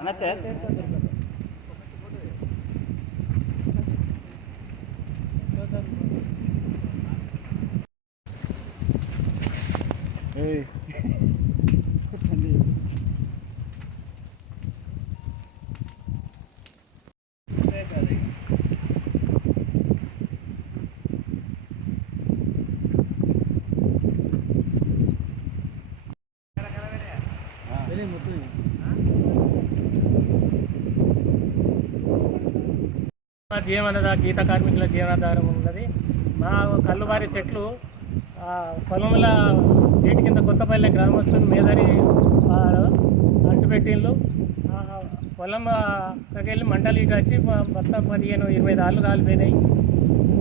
అనతే జీవనద గీత కార్మికుల జీవనాధారం ఉన్నది. మా కల్లువారి చెట్లు పొలంల గేటు కింద కొత్తపల్లి గ్రామస్తులు మేదరి అడ్డుపెట్టిళ్ళు. పొలం వెళ్ళి మంటలు ఇటు వచ్చి మొత్తం 15-20 తాళ్ళు కాలిపోయినాయి.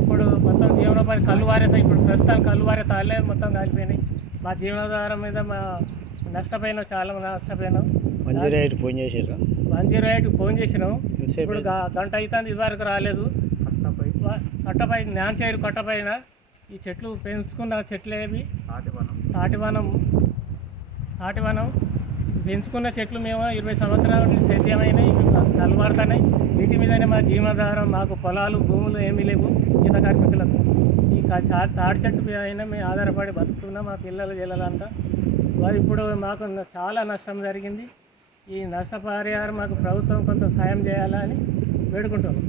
ఇప్పుడు మొత్తం జీవనోపాధి కల్లువారితో ఇప్పుడు ప్రస్తుతం కల్లువారి తాళ్ళే మొత్తం కాలిపోయినాయి. మా జీవనాధారం మీద మా నష్టపోయినాం, చాలా నష్టపోయినాం. 108 ఫోన్ చేసారు. 108 ఫోన్ చేసినాం. ఇప్పుడు గంట అవుతుంది, ఇదివరకు రాలేదు. కట్టపై నాంచేరు కట్టపైన ఈ చెట్లు పెంచుకున్న చెట్లేవి తాటివనం పెంచుకున్న చెట్లు మేము 20 సంవత్సరాల నుంచి సేద్యమైనవి నలబడుతున్నాయి. వీటి మీదనే మా జీవనాధారం. మాకు పొలాలు భూములు ఏమీ లేవు గీత కార్మికులకు. ఈ తాటి చెట్టు అయినా మేము ఆధారపడి బతుకుతున్నాం. మా పిల్లలు జిల్లలంతా ఇప్పుడు మాకు చాలా నష్టం జరిగింది. ఈ నష్టపరిహారం మాకు ప్రభుత్వం కొంత సాయం చేయాలని వేడుకుంటున్నాం.